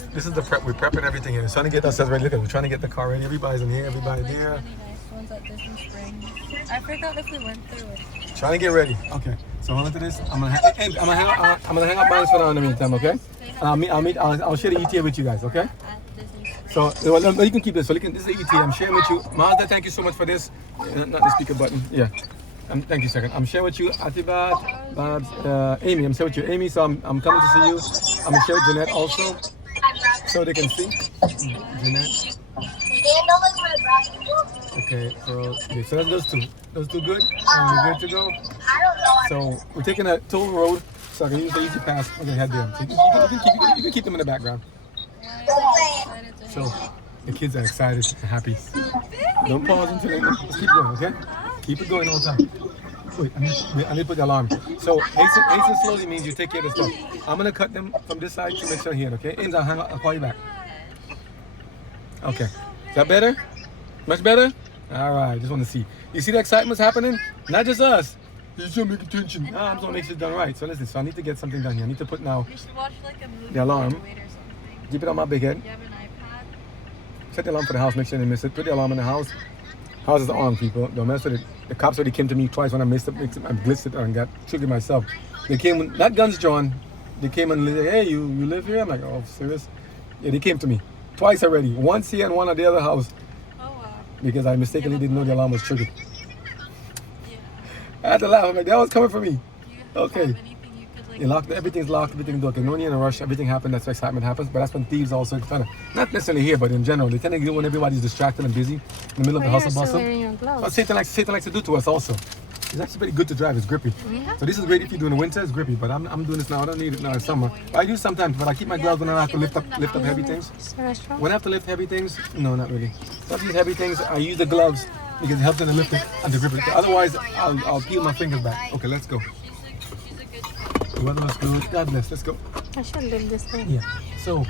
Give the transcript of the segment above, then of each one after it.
this is the prep. We're prepping everything here. We're trying to get ourselves ready. Look at it. We're trying to get the car ready. Everybody's in here. Everybody There's there. many nice ones at Disney Springs. I forgot if we went through it. Trying to get ready. Okay. So hold on to this. I'm gonna hang up by this for now in the meantime. Okay. And I'll share the ETA with you guys. Okay. At Disney Springs. So well, you can keep this. So this is the ETA. I'm sharing with you. Mazda, thank you so much for this. Not the speaker button. Yeah. Thank you, second. I'm sharing with you, Atibat, Babs, Amy. I'm sharing with you, Amy. So I'm coming to see you. I'm gonna share with Jeanette also, so they can see. Jeanette. Okay. So that's those two. Those two good. We're good to go. So we're taking a toll road, so I can use the easy pass. I'm gonna head there. So you can keep them in the background. So the kids are excited, happy. Don't pause until they just keep going, okay? Keep it going all the time. Wait, I need to put the alarm. So hasten slowly means you take care of the stuff. I'm gonna cut them from this side to make sure here, okay? Ins, I'll call you back. Okay. Is that better? Much better? All right. Just want to see. You see the excitement's happening? Not just us. You should make attention. I'm just gonna make sure it's done right. So listen. So I need to get something done here. I need to put now You should watch like a movie. the alarm. Or something. Keep it on my big head. You have an iPad. Set the alarm for the house. Make sure they miss it. Put the alarm in the house. House is on, people. Don't mess with it. The cops already came to me twice when I missed it. I blitzed it and got triggered myself. They came, not guns drawn. They came and said, hey, you live here? I'm like, oh, serious? Yeah, they came to me twice already. Once here and one at the other house. Oh wow. Because I mistakenly didn't know the alarm was triggered. Yeah. I had to laugh. I'm like, that was coming for me. Do you Okay. have anything you could like? They locked, everything's locked, everything's locked. No need in a rush. Everything happened. That's why excitement happens. But that's when thieves also kind of, not necessarily here, but in general, they tend to do when everybody's distracted and busy in the middle of the hustle bustle. What Satan likes to do to us also. It's actually pretty good to drive. It's grippy. So this is great if you do in the winter. It's grippy. But I'm doing this now. I don't need it now in summer. I do sometimes, but I keep my gloves when I have to lift up heavy things. When I have to lift heavy things, no, not really. Some of these heavy things, I use the gloves because it helps them to lift it and to grip it. Otherwise, I'll peel my fingers back. Okay, let's go. She's a good. The weather was good. God bless. Let's go. I should live this way. Yeah. So,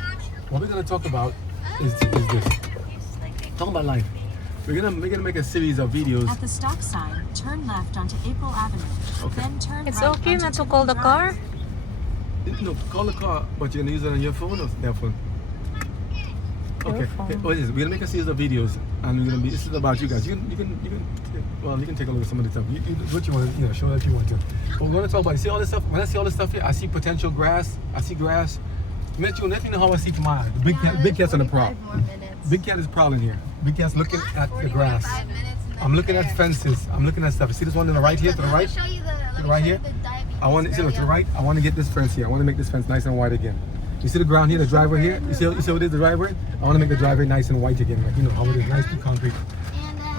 what we're gonna talk about is this. Talk about life. We're gonna make a series of videos. At the stop sign, turn left onto April Avenue. Okay. Then turn It's right okay onto not to Tiffany call the Drive. car? No, call the car, but you're gonna use it on your phone or their phone. Your Okay. phone. Okay. What is it? We're gonna make a series of videos, and we're gonna be. This is about you guys. You can. Well, you can take a look at some of the stuff. You what you want to, show it if you want to. But we're gonna talk about. You see all this stuff. When I see all this stuff here, I see potential grass. I see grass. Let you know how I see from my eye. The big cat's on the prowl. Big cat is prowling here. Big cat's looking at the grass. I'm looking at fences. I'm looking at stuff. You see this one to the right here? To the right? Right here? I want to see to the right. I want to get this fence here. I want to make this fence nice and white again. You see the ground here, the driveway here? You see what it is, the driveway? I want to make the driveway nice and white again. Like, how it is, nice and concrete.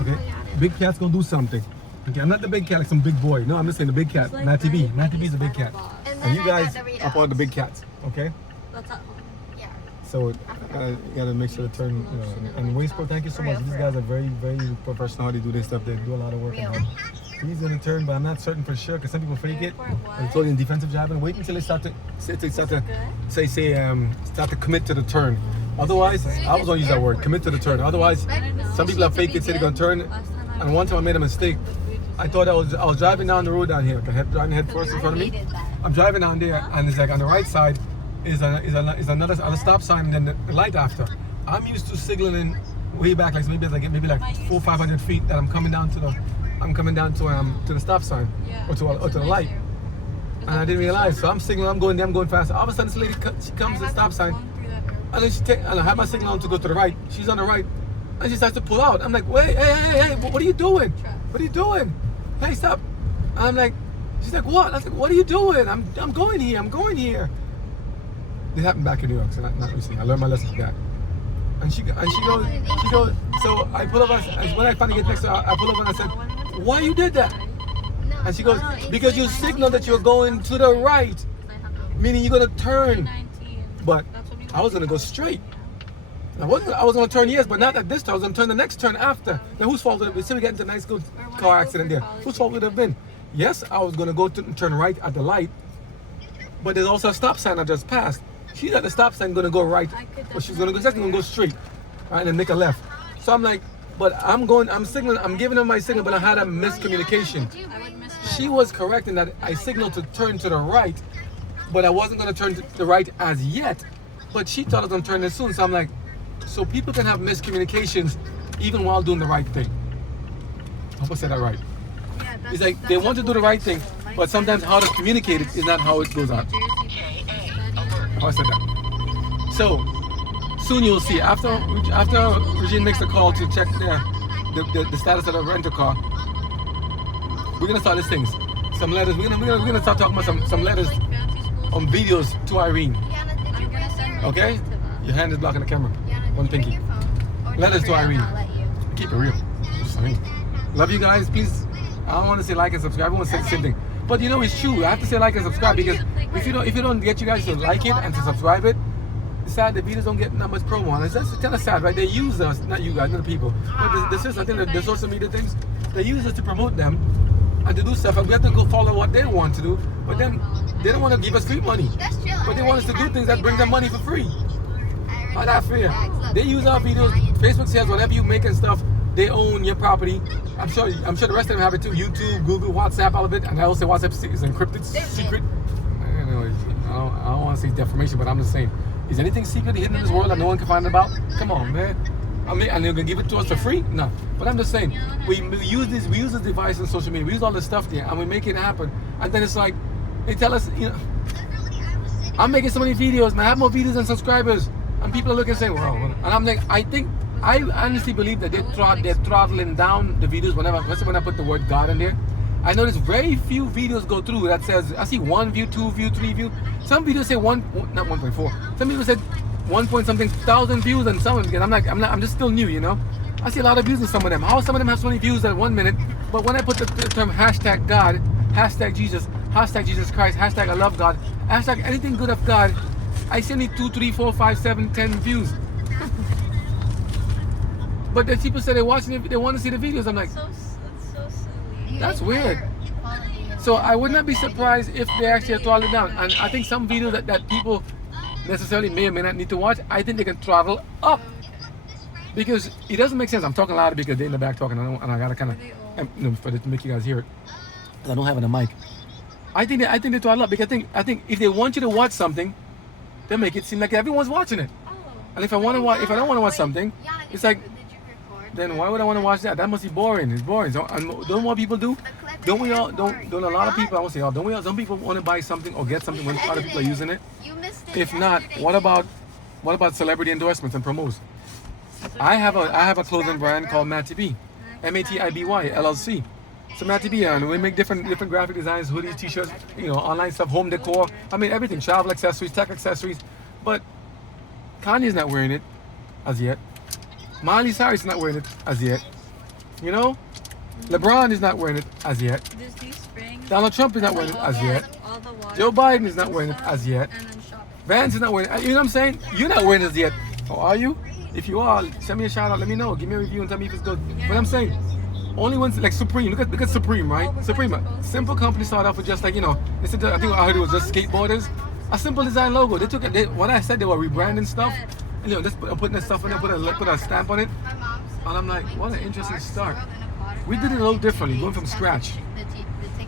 Okay? Big cat's going to do something. Okay, I'm not the big cat like some big boy. No, I'm just saying the big cat. Matty B. Matty B is the big cat. And you guys are part of the big cats. Okay? That's at home. So you gotta make sure to turn, and Waysport, thank you so much. These guys are very, very professional how they do this stuff. They do a lot of work. And he's gonna turn, but I'm not certain for sure because some people fake it. I told you in defensive driving, wait until they start to commit to the turn. Otherwise, I was gonna use that word, commit to the turn. Otherwise, some people have faked it, say they're gonna turn. And one time I made a mistake. I thought I was driving down the road down here, driving head first in front of me. I'm driving down there, and it's like on the right side is another stop sign and then the light after. I'm used to signaling way back, like maybe like 400-500 feet that I'm coming down to the stop sign or to the light. And I didn't realize, so I'm signaling, I'm going fast. All of a sudden, this lady she comes to the stop sign, and then and I have my signal on to go to the right. She's on the right, and she starts to pull out. I'm like, wait, hey, what are you doing? What are you doing? Hey, stop! And I'm like, she's like, what? I was like, what are you doing? I'm going here. It happened back in New York, so not recently. I learned my lesson from that. And she goes. So I pull over. When I finally get next to her, I pull over and I said, "Why you did that?" And she goes, "Because you signaled that you're going to the right, meaning you're gonna turn." But I was gonna go straight. I was gonna turn, yes, but not at this turn. I was gonna turn the next turn after. Now whose fault would it be? See, we get into a nice good car accident there. Whose fault would it have been? Yes, I was gonna go to turn right at the light, but there's also a stop sign I just passed. She's at the stop sign gonna go right, but she's gonna go straight, right, and make a left. So I'm like, but I'm signaling, I'm giving her my signal, but I had a miscommunication. She was correct in that I signaled to turn to the right, but I wasn't gonna turn to the right as yet. But she thought I was gonna turn this soon, so I'm like, so people can have miscommunications even while doing the right thing. I hope I said that right. Yeah, It's like they want to do the right thing, but sometimes how to communicate it is not how it goes out. How I said that. So soon you'll see. After Regine makes the call to check the status of the rental car, we're gonna start these things. Some letters. We're gonna start talking about some letters on videos to Irene. I'm gonna send my Okay? text to them. Your hand is blocking the camera. One pinky. Letters to Irene. Keep it real. Just Irene. Love you guys. Please. I don't want to say like and subscribe. I want to say the same thing. But you know it's true. I have to say like and subscribe because if you don't get you guys to like it and to subscribe it, it's sad the videos don't get that much promo. And it's kind of sad, right? They use us, not you guys, not the people. But this is I think the social media things. They use us to promote them and to do stuff, and we have to go follow what they want to do. But then they don't want to give us free money. But they want us to do things that bring them money for free. How that fair? They use our videos. Facebook says whatever you make and stuff, they own your property. I'm sure the rest of them have it too. YouTube, Google, WhatsApp, all of it. And I also say WhatsApp is encrypted, secret. I don't want to say defamation, but I'm just saying, is anything secret hidden in this world that no one can find about? Come on, man. I mean, and they're gonna give it to us for free? No. But I'm just saying, we use this device on social media. We use all this stuff there, and we make it happen. And then it's like, they tell us, you know, I'm making so many videos, man. I have more videos than subscribers. And people are looking and saying, well, and I'm like, I honestly believe that they're throttling down the videos especially when I put the word God in there. I notice very few videos go through that says, I see 1 view, 2 view, 3 view. Some videos say not 1.4. Some people said 1 point something thousand views and some of them, I'm just still new, you know. I see a lot of views in some of them. How some of them have so many views at 1 minute, but when I put the term hashtag God, hashtag Jesus, hashtag Jesus Christ, hashtag I love God, hashtag anything good of God, I see only 2, 3, 4, 5, 7, 10 views. But the people say they're watching it, they want to see the videos. I'm like, It's so silly. that's weird. So I would not be surprised if they actually throttle it down. And I think some videos that people necessarily may or may not need to watch, I think they can throttle up. Because it doesn't make sense. I'm talking louder because they're in the back talking, and I gotta kind of for to make you guys hear it. I don't have it on mic. I think they throttle up because I think if they want you to watch something, they make it seem like everyone's watching it. And if I don't want to watch something, it's like, then why would I want to watch that? That must be boring. It's boring. So, and don't what people do? Don't a lot of people, I won't say all, don't we all, some people want to buy something or get something when other people are using it? If not, what about celebrity endorsements and promos? I have a clothing brand called Matty B, Matiby LLC. So Matty B, and we make different graphic designs, hoodies, t-shirts, you know, online stuff, home decor. I mean everything, travel accessories, tech accessories. But Kanye's not wearing it as yet. Miley Cyrus is not wearing it as yet. You know? LeBron is not wearing it as yet. Disney Spring. Donald Trump is not wearing it as yet. All the water. Joe Biden is not wearing it as yet. And then shopping. Vance is not wearing it. You know what I'm saying? You're not wearing it as yet. Or are you? If you are, send me a shout out. Let me know. Give me a review and tell me if it's good. But I'm saying, only ones like Supreme. Look at Supreme, right? Supreme, simple company started off with just like, you know, I think I heard it was just skateboarders. A simple design logo. They took it. What I said, they were rebranding stuff. And, you know, just putting that stuff in there, put a stamp on it. And I'm like, what an interesting start. We did it a little differently, going from scratch.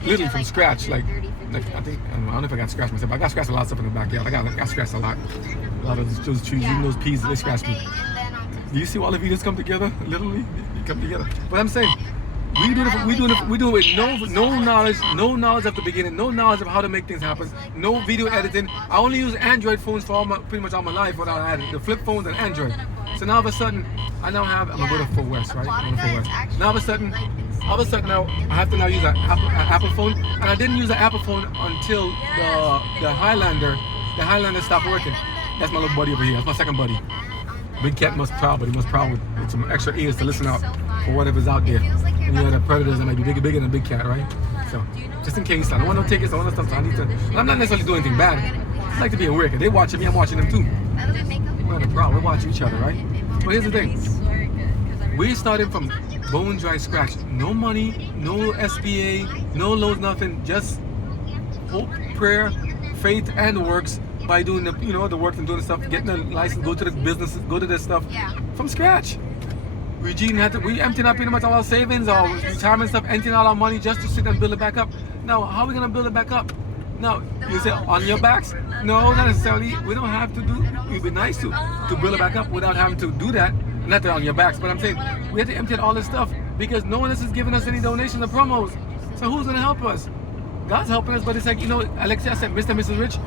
Literally from scratch. Like I think, I don't know if I got scratched myself, but I got scratched a lot of stuff in the backyard. I got scratched a lot. A lot of those trees, even those peas, they scratched me. Do you see all the videos come together? Literally, they come together. But I'm saying, we do it with no knowledge at the beginning, no knowledge of how to make things happen, no video editing. I only use Android phones for pretty much all my life without adding the flip phones and Android. So now all of a sudden, I'm gonna go to Full West, right? I'm going to Full West. Now all of a sudden now I have to now use an Apple phone, and I didn't use an Apple phone until the Highlander stopped working. That's my little buddy over here. That's my second buddy. Big Cat must proud, but he must proud with some extra ears to listen out for whatever's out there. And you know, the predators that might be bigger than a big cat, right? So, just in case, I don't want no tickets, I want no stuff, so I need to, and I'm not necessarily doing anything bad. I like to be aware, because they watching me, I'm watching them too. We're not a problem, we're watching each other, right? But here's the thing, we started from bone dry scratch. No money, no SBA, no loans, nothing, just hope, prayer, faith, and works. By doing the work and doing the stuff, getting a license, go to the businesses, go to this stuff from scratch. We emptied out pretty much all our savings, our retirement stuff, emptying all our money just to sit and build it back up. Now, how are we gonna build it back up? Now, you say on your backs? No, not necessarily. We don't have to do. It'd be nice to build it back up without having to do that. Not that on your backs, but I'm saying we have to empty out all this stuff because no one else is giving us any donations or promos. So who's gonna help us? God's helping us, but it's like, you know, Alexia said, Mr. and Mrs. Rich,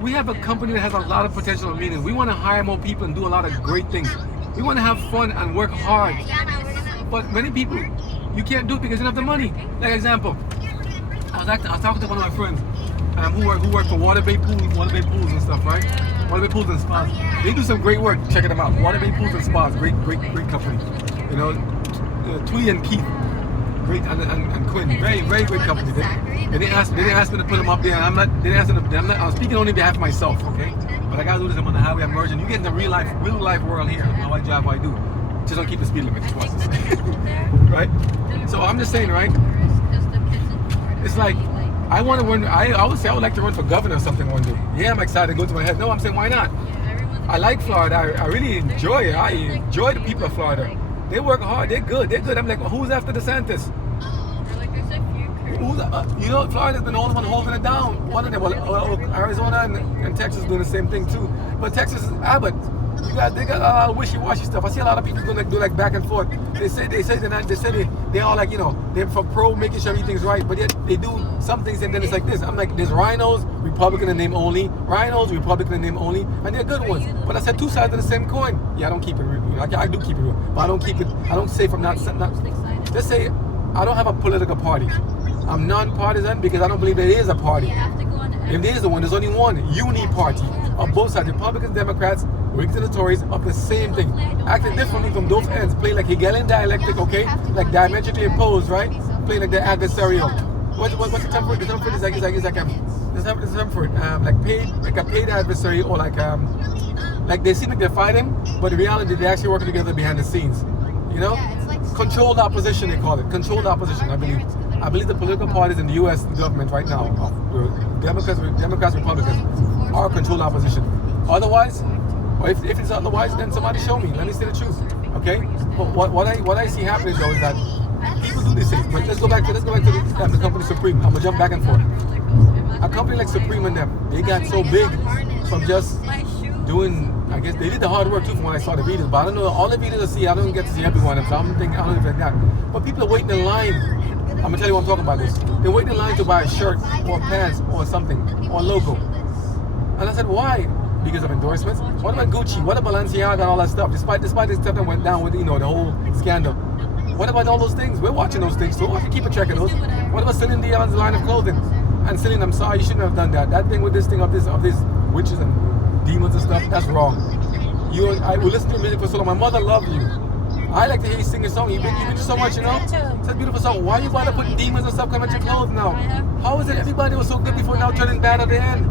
we have a company that has a lot of potential and meaning. We want to hire more people and do a lot of great things. We want to have fun and work hard. But many people, you can't do it because you don't have the money. Like example, I was talking to one of my friends who work for Water Bay Pools and stuff, right? Water Bay Pools and Spas. They do some great work. Checking them out. Water Bay Pools and Spas, great company. You know, Twee and Keith, great, and Quinn, very great company. They didn't ask me to put them up there. I was speaking only on behalf of myself, okay? But I gotta do this. I'm on the highway. I'm merging. You get in the real life world here. Know what job I do? Just don't keep the speed limit. Just watch this. Right? So I'm just saying, right? It's like I want to run. I would say I would like to run for governor or something one day. Yeah, I'm excited to go to my head. No, I'm saying why not? I like Florida. I really enjoy it. I enjoy the people of Florida. They work hard. They're good. I'm like, well, who's after DeSantis? You know, Florida's been the only one holding it down. One of them, Arizona and Texas doing the same thing too. But Texas is Abbott. They got a lot of wishy-washy stuff. I see a lot of people do like back and forth. They say they're all like, you know, they're for pro making sure everything's right, but yet they do some things and then it's like this. I'm like, there's rhinos, Republican in name only, rhinos, Republican in name only, and they're good ones. But I said two sides of the same coin. Yeah, I don't keep it real. I do keep it real, but I don't keep it. I don't say from not. Just say I don't have a political party. I'm non-partisan because I don't believe there is a party. If there is one, there's only one uni-party of both sides, Republicans, Democrats, Whigs and the Tories, of the same thing. Acting differently from those ends, play like Hegelian dialectic, okay? Like diametrically opposed, right? Play like the adversarial. What's the term for it? The term for it is like a paid adversary, or like they seem like they're fighting, but in reality they're actually working together behind the scenes. You know? Controlled opposition, they call it. Controlled opposition, I believe. I believe the political parties in the U.S. government right now, Democrats, Republicans, are controlled opposition. Otherwise, or if it's otherwise, then somebody show me. Let me see the truth. Okay? But what I see happening though is that people do these things. But let's go back to the company Supreme. I'm gonna jump back and forth. A company like Supreme and them, they got so big from just doing. I guess they did the hard work too from when I saw the videos. But I don't know all the videos I see. I don't get to see every one of them. So I don't know if like that. But people are waiting in line. I'm gonna tell you what I'm talking about this. They're waiting in line to buy a shirt or pants or something or a logo. And I said, why? Because of endorsements. What about Gucci? What about Balenciaga and all that stuff? Despite the stuff that went down with, you know, the whole scandal. What about all those things? We're watching those things, so we have to keep a check of those. What about Celine Dion's line of clothing? And Celine, I'm sorry, you shouldn't have done that. That thing with this thing of these witches and demons and stuff, that's wrong. I will listen to music for so long. My mother loved you. I like to hear you sing a song. You've been through so much, you know? It's a beautiful song. Why you bother putting demons and stuff coming at your clothes now? How is it everybody was so good before now turning bad at the end?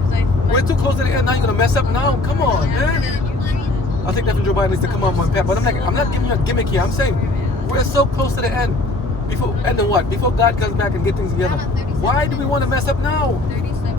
We're too close to the end, now you're gonna mess up now? Come on, man. I think that Joe Biden needs to come up with a pep. But I'm not giving you a gimmick here. I'm saying we're so close to the end. End of what? Before God comes back and get things together. Why do we want to mess up now?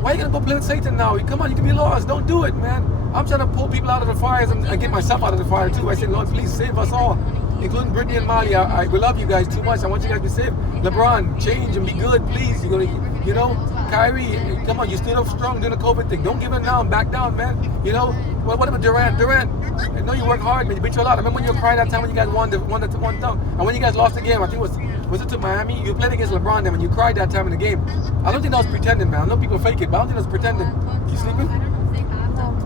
Why are you gonna go play with Satan now? Come on, you can be lost. Don't do it, man. I'm trying to pull people out of the fires and get myself out of the fire too. I say, Lord, please save us all, including Brittany and Molly. We love you guys too much. I want you guys to be saved. LeBron, change and be good, please. You're gonna, you know, Kyrie, come on, you stood up strong during the COVID thing. Don't give it now and back down, man. You know, what about Durant? I know you work hard, man. You beat you a lot. I remember when you were crying that time when you guys won down. And when you guys lost the game, I think was it to Miami? You played against LeBron then when you cried that time in the game. I don't think that was pretending, man. I know people fake it, but I don't think that was pretending. You sleeping?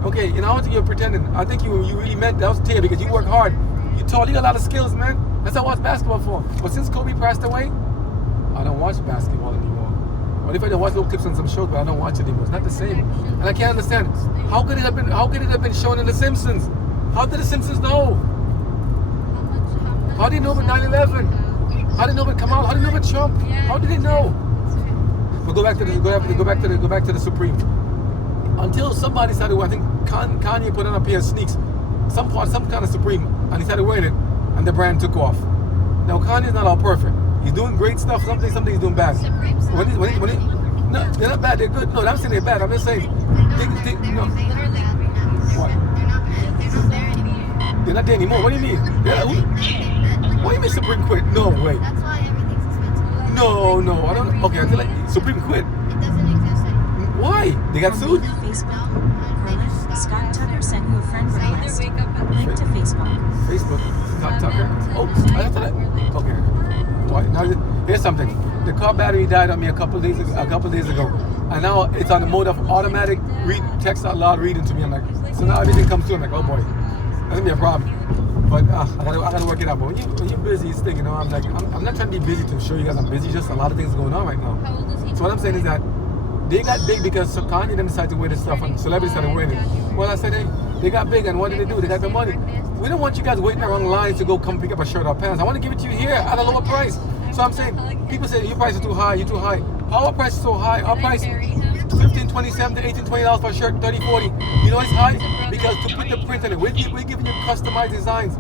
Okay, you know, I don't think you're pretending. I think you really meant that was tear because you work hard. You tall, you got a lot of skills, man. That's what I watch basketball for. But since Kobe passed away, I don't watch basketball anymore. Or if I don't watch little clips on some shows, but I don't watch it anymore. It's not the same. And I can't understand. How could it have been shown in The Simpsons? How did The Simpsons know? How did they know about 9/11? How did they know about Kamal? How did they know about Trump? How did they know? But go back to the Supreme. Until somebody started, I think Kanye put on a pair of sneaks, some kind of Supreme, and he started wearing it, and the brand took off. Now Kanye's not all perfect. He's doing great stuff. Something he's doing bad. No, they're not bad. They're good. No, I'm saying they're bad. I'm just saying. No. What? They're not there anymore. What do you mean? What do you mean Supreme quit? No way. That's why everything's expensive. No, I don't. Okay, I feel like Supreme quit. It doesn't exist anymore. Why? They got sued? Facebook. Berlin, Scott Tucker sent you a friend Either request. wake up at Link to Facebook. Facebook. Scott Tucker. Oh, I thought that. Okay. Why? Now here's something. The car battery died on me a couple days ago, and now it's on the mode of automatic read text out loud reading to me. I'm like, so now everything comes through. I'm like, oh boy, that's gonna be a problem. But I gotta work it out. But when you're busy, it's thinking, I'm like, I'm not trying to be busy to show you guys I'm busy. Just a lot of things going on right now. How old is he? So what I'm saying is that they got big because Kanye them decided to wear this stuff and celebrities started wearing it. Well, I said, hey, they got big and what did they do? They got the money. We don't want you guys waiting around lines to go come pick up a shirt or pants. I want to give it to you here at a lower price. So I'm saying, people say your price is too high, you're too high. Our price is so high. Our price $15, $20, $17, $18, $20 for a shirt, $30, $40. You know it's high? Because to put the print on it, we're giving you customized designs.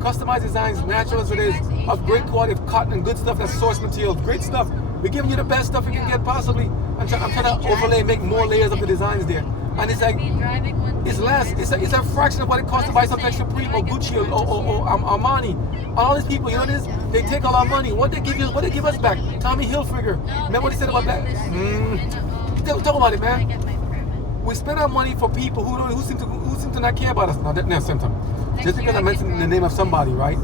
Customized designs, natural as it is, of great quality, of cotton and good stuff, that's source material, great stuff. We're giving you the best stuff you can get possibly. I'm trying to overlay, make more layers of the designs there. And it's like, it's less. It's a fraction of what it costs to buy something like Supreme or Gucci or Armani. All these people, you know this? They take all our money. What they give us back? Tommy Hilfiger. Remember what he said about that? Talk about it, man. We spend our money for people who seem to not care about us. Now, same time. Just because I mentioned the name of somebody, right?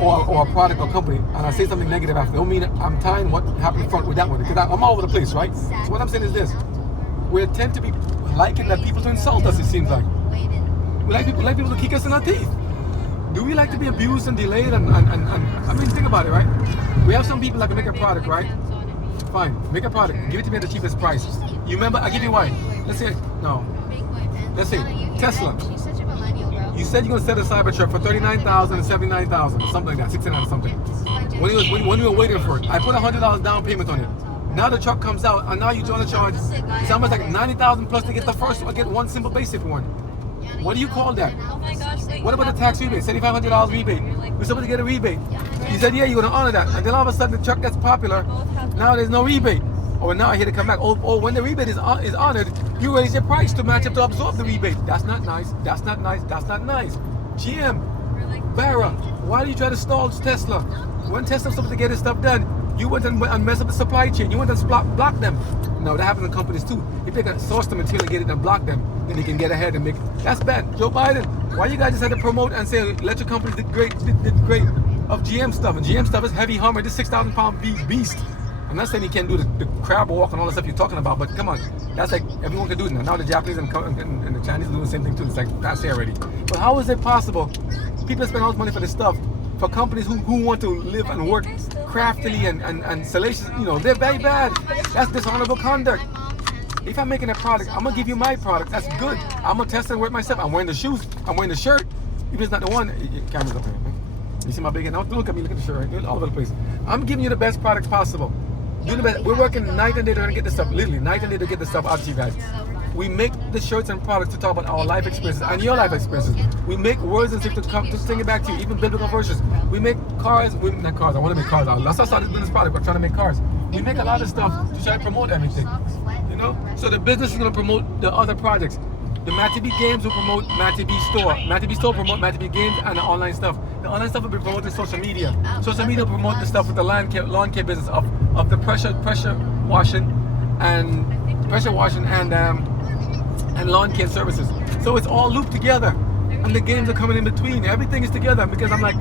Or a product or company, and I say something negative after, don't mean I'm tying what happened in front with that one, because I'm all over the place, right? So what I'm saying is this: we tend to be liking that people to insult us. It seems like we like people to kick us in our teeth. Do we like to be abused and delayed? And I mean, think about it, right? We have some people that can make a product, right? Fine, make a product, give it to me at the cheapest price. You remember? I give you why. Let's say Tesla. You said you're gonna set a Cybertruck for $39,000 and $79,000 or something like that, $69,000 or something. When you were waiting for it, I put $100 down payment on it. Now the truck comes out, and now you're trying to charge. It's almost like $90,000 plus to get the first one, get one simple basic one. What do you call that? Oh my gosh, wait. What about the tax rebate? $7,500 rebate. We're supposed to get a rebate. You said, yeah, you're gonna honor that, and then all of a sudden the truck gets popular. Now there's no rebate. Or now I hear to come back. Oh, when the rebate is honored, you raise your price to match up to absorb the rebate. That's not nice. That's not nice. That's not nice. GM, Barra, why do you try to stall Tesla? When Tesla's supposed to get his stuff done, you went and mess up the supply chain. You went and block them. No, that happens in companies too. If they can source the material and get it and block them, then they can get ahead and make. That's bad. Joe Biden, why you guys just had to promote and say electric companies did great of GM stuff, and GM stuff is heavy Hummer, this 6,000-pound beast. I'm not saying you can't do the crab walk and all the stuff you're talking about, but come on, that's like everyone can do it now. Now the Japanese and the Chinese are doing the same thing too. It's like that's there already. But how is it possible? People spend all this money for this stuff for companies who want to live and work craftily and salacious. You know, they're very bad. That's dishonorable conduct. If I'm making a product, I'm gonna give you my product. That's good. I'm gonna test and wear it myself. I'm wearing the shoes. I'm wearing the shirt. If it's not the one, camera's up here. Man. You see my big head? Now look at me. Look at the shirt. Right? All over the place. I'm giving you the best product possible. We're working night and day to get this stuff, literally night and day to get this stuff out to you guys. We make the shirts and products to talk about our life experiences and your life experiences. We make words and stuff to sing it back to you, even biblical verses. We make cars, not cars, I want to make cars. That's why I started doing this product, we're trying to make cars. We make a lot of stuff to try to promote everything, you know? So the business is going to promote the other projects. The Matty B Games will promote Matty B Store. Matty B Store will promote Matty B Games and the online stuff. The online stuff will be promoted social media. Social media will promote the stuff with the lawn care business of the pressure washing and lawn care services. So it's all looped together, and the games are coming in between. Everything is together because I'm like,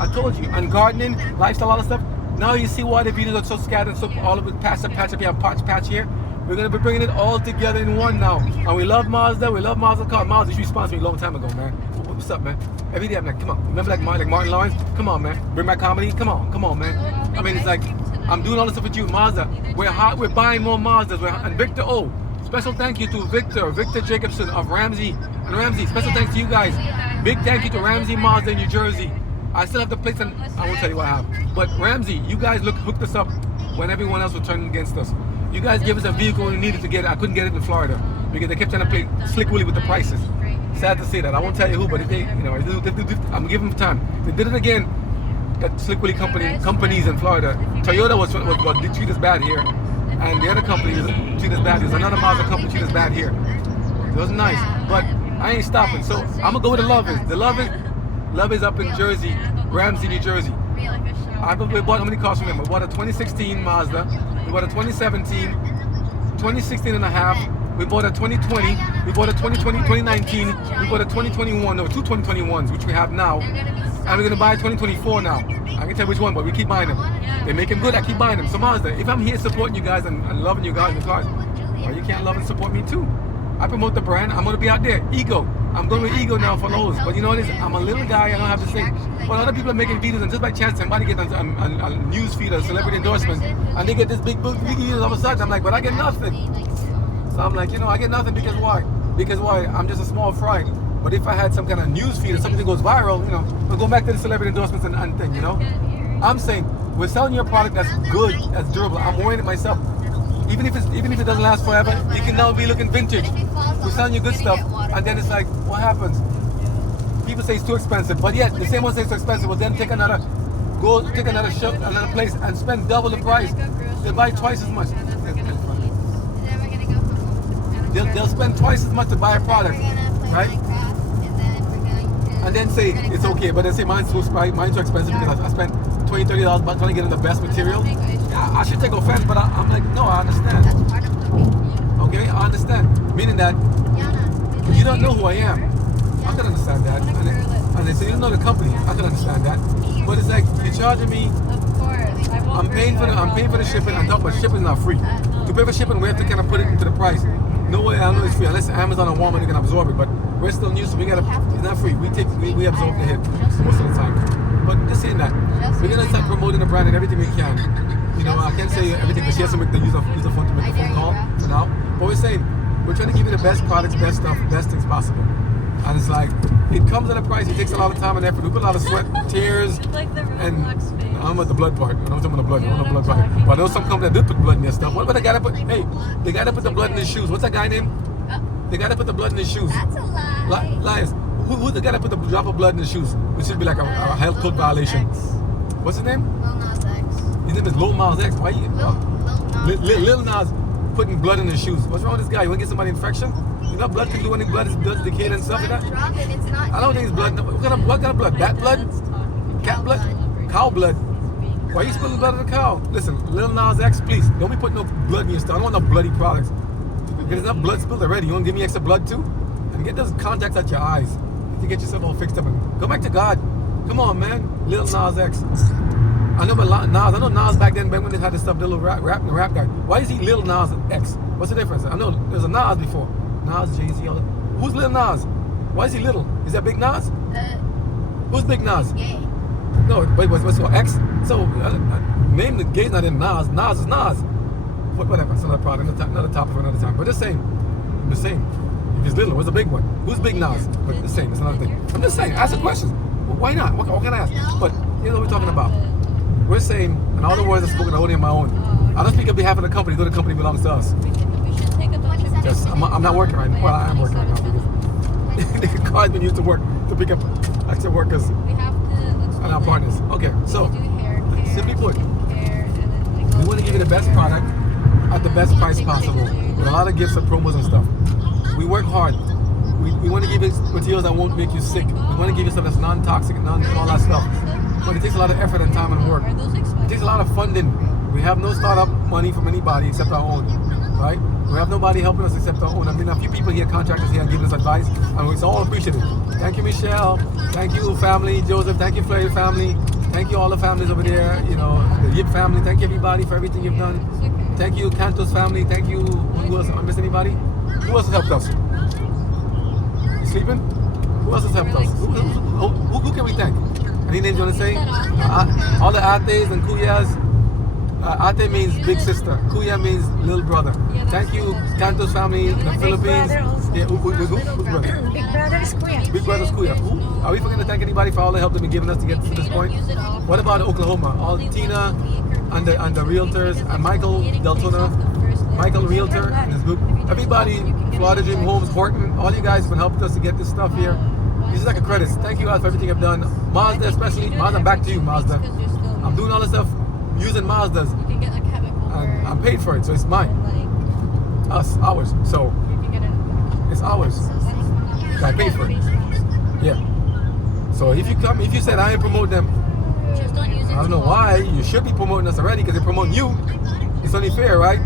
I told you, and gardening, lifestyle, all that stuff. Now you see why the videos are so scattered, so all of it patch up here, patch here. We're gonna be bringing it all together in one now. And we love Mazda. We love Mazda car. Mazda, you sponsored me a long time ago, man. What's up, man? Every day I'm like, come on. Remember like Martin Lawrence? Come on, man. Bring my comedy. Come on, man. I mean, it's like I'm doing all this stuff with you, Mazda. We're hot. We're buying more Mazdas. And Victor O. Special thank you to Victor Jacobson of Ramsey and Ramsey. Special thanks to you guys. Big thank you to Ramsey Mazda in New Jersey. I still have the plates, and I won't tell you what I have. But Ramsey, you guys hooked us up when everyone else was turning against us. You guys gave us a vehicle we needed to get it. I couldn't get it in Florida because they kept trying to play Slick Willie with the prices. Sad to say that. I won't tell you who, but I'm giving them time. They did it again. That Slick Willie companies in Florida. Toyota was treat us bad here, and the other companies treat us bad. There's another Mazda company treat us bad here. It was nice, but I ain't stopping. So I'm gonna go with the Love Is. The Love Is up in Jersey, Ramsey, New Jersey. We bought how many cars from them? We bought a 2016 Mazda. We bought a 2017 2016 and a half. We bought a 2020. We bought a 2020, 2019. We bought a 2021. No, two 2021s, which we have now. And we're gonna buy a 2024 now. I can tell which one, but we keep buying them. They make them good. I keep buying them. So Mazda, if I'm here supporting you guys and loving you guys in the cars, well, you can't love and support me too. I promote the brand. I'm gonna be out there. Ego. I'm going with Ego now for Lowe's. But you know what it is? I'm a little guy. I don't have to sing. But other people are making videos, and just by chance, somebody gets a news feed, a celebrity endorsement, and they get this big deal all of a sudden. I'm like, but I get nothing. So I'm like, I get nothing because why? Because why? I'm just a small fry. But if I had some kind of news feed or something that goes viral, we'll go back to the celebrity endorsements and thing, I'm saying we're selling you a product that's good, that's durable. I'm wearing it myself. Even if it doesn't last forever, it can now be looking vintage. We're selling you good stuff, and then it's like, what happens? People say it's too expensive, but yet the same one says it's expensive. Will then take another place and spend double the price. They buy twice as much. They'll spend twice as much to buy a product, right? And then say it's okay, but they say mine's too expensive because I spent $20, $30 trying to get in the best material. Yeah, I should take offense, but I'm like, no, I understand. Okay, I understand. Meaning that you don't know who I am. I can understand that. And they say you don't know the company. I can understand that. But it's like you're charging me. I'm paying for the shipping. On top of shipping is not free. To pay for shipping, we have to kind of put it into the price. No way, I know it's free unless Amazon or Walmart can absorb it. But we're still new, so it's not free. We absorb the hit most of the time. But just saying that, we're gonna start promoting the brand and everything we can. I can't say everything because she has to make the user phone to make the phone call for now. But we're saying we're trying to give you the best products, best stuff, best things possible. And it's like it comes at a price. It takes a lot of time and effort. We put a lot of sweat, tears, and I'm at the blood part. I don't talk about the blood. I don't know blood part. But I know some companies that do put blood in their stuff. What about the guy that put? Hey, they gotta put the blood in his shoes. What's that guy name? They gotta put the blood in his shoes. That's a lie. Liars. Who's the guy that put the drop of blood in his shoes? Which should be like a health code violation. What's his name? Lil Nas X. His name is Lil Nas X. Why you? Lil Nas putting blood in his shoes. What's wrong with this guy? You want to get somebody infection? Blood can do any blood is decayed and stuff like that. I don't think it's blood. What kind of blood? Bat blood? Cat blood? Cow blood? Why are you spilling blood of the cow? Listen, Lil Nas X, please don't be putting no blood in your stuff. I don't want no bloody products. There's enough blood spilled already. You want to give me extra blood too? And get those contacts out your eyes to get yourself all fixed up and go back to God. Come on, man. Lil Nas X. I know Nas back then when they had this stuff, the little rap guy. Why is he Lil Nas X? What's the difference? I know there's a Nas before. Nas, Jay-Z, all that. Who's Lil Nas? Why is he little? Is that Big Nas? Who's Big Nas? Gay. No, wait, what's called X? So, name the gay, not in Nas. Nas is Nas. Whatever, it's another product, another topic for another time. But just saying, I'm just saying. If he's little, what's the big one? Who's Big Nas? But the same, it's another thing. I'm just saying, ask a question. Well, why not? What can I ask? But here's what we're talking about. We're saying, and all the words are spoken, I hold in my own. I don't speak on behalf of the company, though the company belongs to us. Just, I'm not working right now. Well, I am working right now because the car's been used to work to pick up extra workers and our partners. Okay, so simply put, we want to give you the best product at the best price possible with a lot of gifts and promos and stuff. We work hard. We want to give you materials that won't make you sick. We want to give you stuff that's non-toxic and all that stuff. But it takes a lot of effort and time and work. It takes a lot of funding. We have no startup money from anybody except our own, right? We have nobody helping us except our own. I mean, a few people here, contractors here, giving us advice, and it's all appreciated. Thank you, Michelle. Thank you, family. Joseph. Thank you, Flurry family. Thank you, all the families over there. The Yip family. Thank you, everybody, for everything you've done. Thank you, Cantos family. Thank you. Who else? I miss anybody? Who else has helped us? You sleeping? Who else has helped us? Who can we thank? Any names you want to say? All the Ates and Kuyas. Ate means big sister. Kuya means little brother. Thank you, Cantos family in the Philippines. Yeah, who's brother? Big brother is Kuya. Big brother's Kuya. Are we forgetting to thank anybody for all the help they've been giving us to get to this point? What about Oklahoma? All Tina and the realtors and Michael Deltona, Michael Realtor and his group. Everybody, Florida Dream Homes, Horton, all you guys have been helping us to get this stuff here. This is like a credit. Thank you guys for everything you've done. Mazda especially. Mazda, back to you, Mazda. I'm doing all this stuff using Mazdas. And I'm paid for it, so it's mine. Ours. So it's ours. I paid for it. Yeah. So if you said I ain't promote them, I don't know why. You should be promoting us already because they're promoting you. It's only fair, right?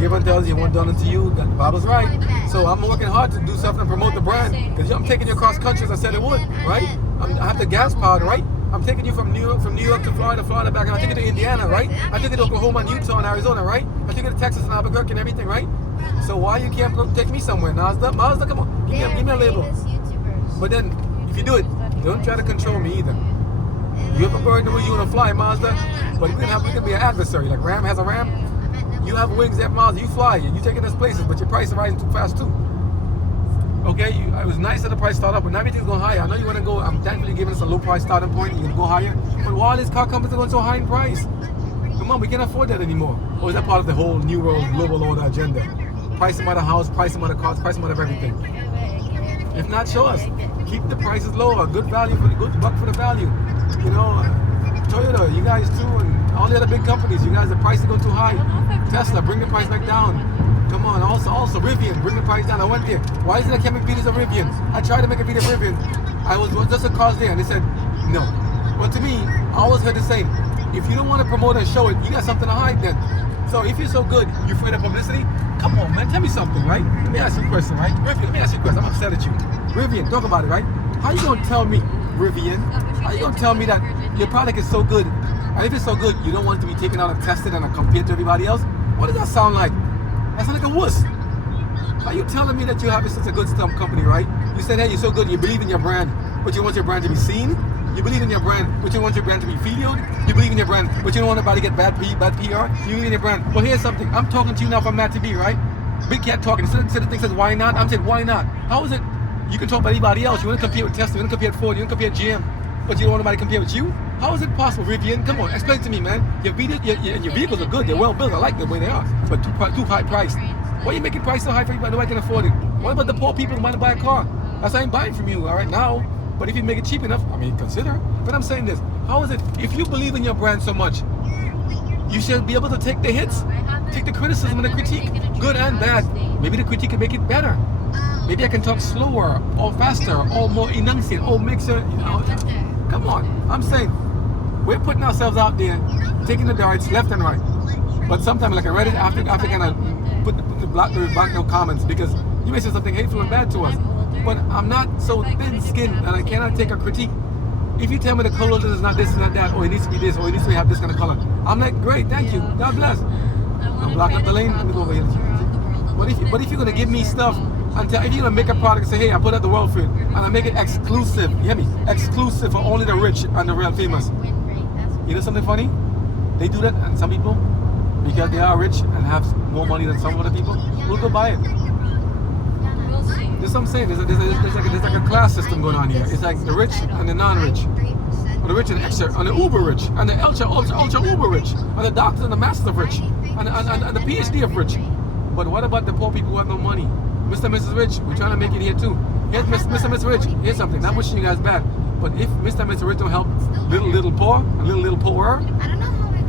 Give unto others, you want done unto you. The Bible's right. So I'm working hard to do something and promote the brand. Because I'm taking you across countries. I said it would, right? I have the gas powered, right? I'm taking you from New York to Florida back, and I take you to Indiana, right? I take you to Oklahoma and Utah and Arizona, right? I take you to Texas and Albuquerque and everything, right? So why you can't take me somewhere? Mazda, come on, give me a label. But then, if you do it, don't try to control me either. You have a bird where you want to fly, Mazda, but we can be an adversary. Like Ram has a Ram. You have wings that Mazda, you fly, you taking us places, but your price is rising too fast too. Okay, it was nice that the price started up, but now everything's going higher. I know you want to go. I'm thankfully giving us a low price starting point. You're going to go higher. But why all these car companies are going so high in price? Come on, we can't afford that anymore. Or is that part of the whole new world global order agenda? Price them out of house, price them out of cars, price them out of everything. If not, show us. Keep the prices lower. Good value for the good buck for the value. You know, Toyota, you guys too, and all the other big companies. You guys, the price is going too high. Tesla, bring the price back down. Come on, also Rivian, bring the price down. I went there. Why isn't I can't make videos of Rivian? I tried to make a video of Rivian. I was just across there and they said no. Well, to me, I always heard the same. If you don't want to promote and show it, you got something to hide then. So if you're so good, you're afraid of publicity, come on, man, tell me something, right? Let me ask you a question, right? Rivian, let me ask you a question. I'm upset at you. Rivian, talk about it, right? How you gonna tell me, Rivian? How you gonna tell me that your product is so good? And if it's so good, you don't want it to be taken out and tested and compared to everybody else? What does that sound like? That sounds like a wuss. Are you telling me that you have such a good stump company, right? You said, hey, you're so good, you believe in your brand, but you want your brand to be seen? You believe in your brand, but you want your brand to be videoed? You believe in your brand, but you don't want anybody to get bad PR? You believe in your brand. Well, here's something. I'm talking to you now from Matt TV, right? Big Cat talking. Instead of the thing says, why not? I'm saying, why not? How is it you can talk about anybody else? You want to compete with Tesla, you want to compete with Ford, you want to compete with GM, but you don't want anybody to compare with you? How is it possible, Rivian? Come on, explain to me, man. Your vehicles are good. They're well built. I like the way they are, but too high priced. Why are you making price so high for everybody? Nobody can afford it. What about the poor people who want to buy a car? That's why I'm buying from you, all right, now. But if you make it cheap enough, I mean, consider. But I'm saying this. How is it, if you believe in your brand so much, you should be able to take the hits, take the criticism and the critique, good and bad. Maybe the critique can make it better. Maybe I can talk slower or faster or more enunciate or make sure, you know. Come on. I'm saying, we're putting ourselves out there, taking the darts left and right. But sometimes, like I read it, I have to kind of block no comments because you may say something hateful and bad to us. But I'm not so thin-skinned and I cannot take a critique. If you tell me the color is not this and not that, or it needs to be this, or it needs to have this kind of color, I'm like, great, thank you, God bless. I'm blocking up the lane. Let me go over here. But if you're gonna give me stuff, if you're gonna make a product and say, hey, I put out the world for it, and I make it exclusive, you hear me? Exclusive for only the rich and the real famous. You know something funny? They do that, and some people, because they are rich and have more money than some other people, will go buy it. That's what I'm saying. There's like a class system going on here. It's like the rich and the non-rich, or the rich and the extra, and the uber rich, and the ultra uber rich, and the doctor and the master of rich, and the PhD of rich. But what about the poor people who have no money? Mr. and Mrs. Rich, we're trying to make it here too. Here's Mr. and Mrs. Rich. Here's something. Not wishing you guys bad, but if Mr. and Mrs. Rich don't help little poor and little poorer,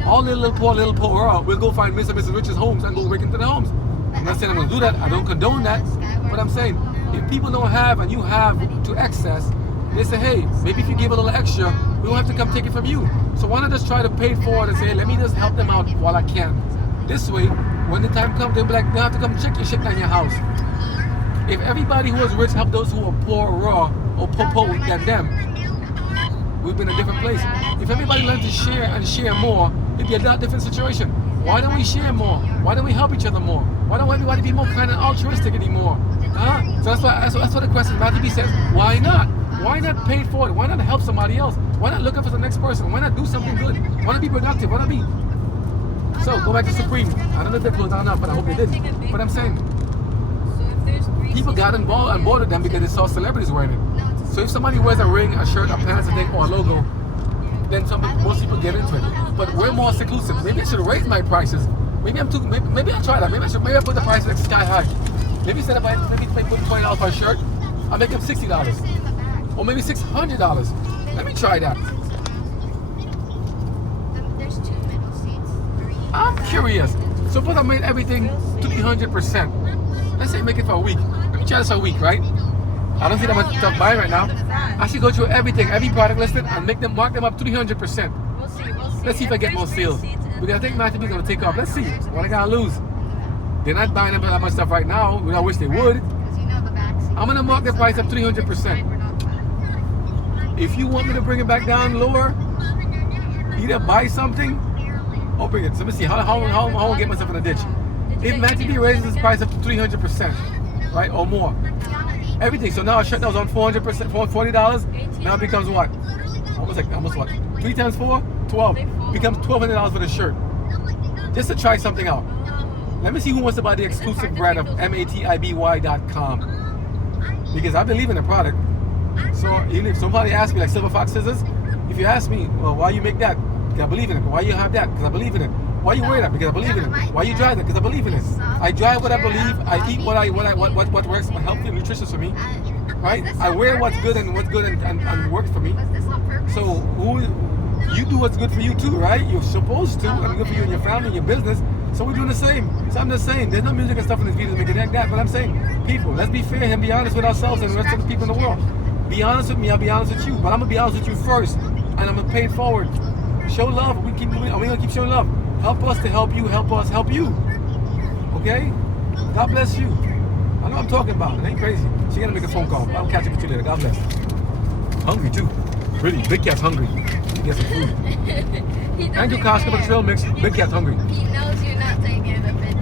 all little poorer will go find Mr. and Mrs. Rich's homes and go break into the homes. I'm not saying I'm going to do that. I don't condone that. But I'm saying, if people don't have and you have to excess, they say, hey, maybe if you give a little extra, we don't have to come take it from you. So why not just try to pay it forward and say, hey, let me just help them out while I can. This way, when the time comes, they'll be like, they'll have to come check your shit down your house. If everybody who is rich help those who are poor raw or poor than them, we've been in a different place. If everybody learned to share and share more, it'd be a lot different situation. Why don't we share more? Why don't we help each other more? Why don't everybody be more kind of altruistic anymore? So that's what the question Matthew B says. Why not? Why not pay it forward? Why not help somebody else? Why not look up for the next person? Why not do something good? Why not be productive? Why not be? So go back to Supreme. I don't know if they closed down or not, but I hope they didn't. But I'm saying, people got involved and boarded them because they saw celebrities wearing it. So if somebody wears a ring, a shirt, a pants, a thing, or a logo, then most people get into it. But we're more seclusive. Maybe I should raise my prices. Maybe I'll try that. Maybe I put the prices like sky high. Maybe instead of put $20 for a shirt, I'll make them $60. Or maybe $600. Let me try that. I'm curious. Suppose I made everything to be 100%. Let's say make it for a week. Let me try this for a week, right? I don't see that much stuff buying right now. I should go through everything, every product listed, and mark them up to 300%. Let's see if I get more sales. Because I think Matthew B is going to take off. Let's see what I got to lose. They're not buying them that much stuff right now. I wish they would. I'm gonna mark the price up 300%. If you want me to bring it back down lower, either buy something or bring it. So let me see how I get myself in a ditch. If Matthew raises his price up to 300%, right, or more, everything. So now a shirt that was on $400, $40, now it becomes what? Almost what? 3 times 4, 12. Becomes $1,200 for the shirt. Just to try something out. Let me see who wants to buy the exclusive brand of MATIBY.com. Because I believe in the product. So even if somebody asks me, like Silver Fox Scissors, if you ask me, well, why you make that? Because I believe in it. Why you have that? Because I believe in it. Why you wear that? Because I believe in it. Why you drive that? Because I believe in it. I drive what I believe. I eat what works, what healthy and nutritious for me. Right? I wear what's good and works for me. So you do what's good for you too, right? You're supposed to, and good for you and your family and your business. So we're doing the same. So I'm just saying, there's no music and stuff in this video to make it like that. But I'm saying, people, let's be fair and be honest with ourselves and the rest of the people in the world. Be honest with me, I'll be honest with you. But I'm gonna be honest with you first, and I'm gonna pay it forward. Show love. We keep moving, and we're gonna keep showing love. Help us to help you. Help us help you. Okay? God bless you. I know what I'm talking about. It ain't crazy. She gotta make a phone call. I'll catch up with you later. God bless. Hungry too. Really, Big Cat's hungry. Get some food. Thank you, Costco, for the trail mix. Big Cat's hungry. He knows you're not taking a video.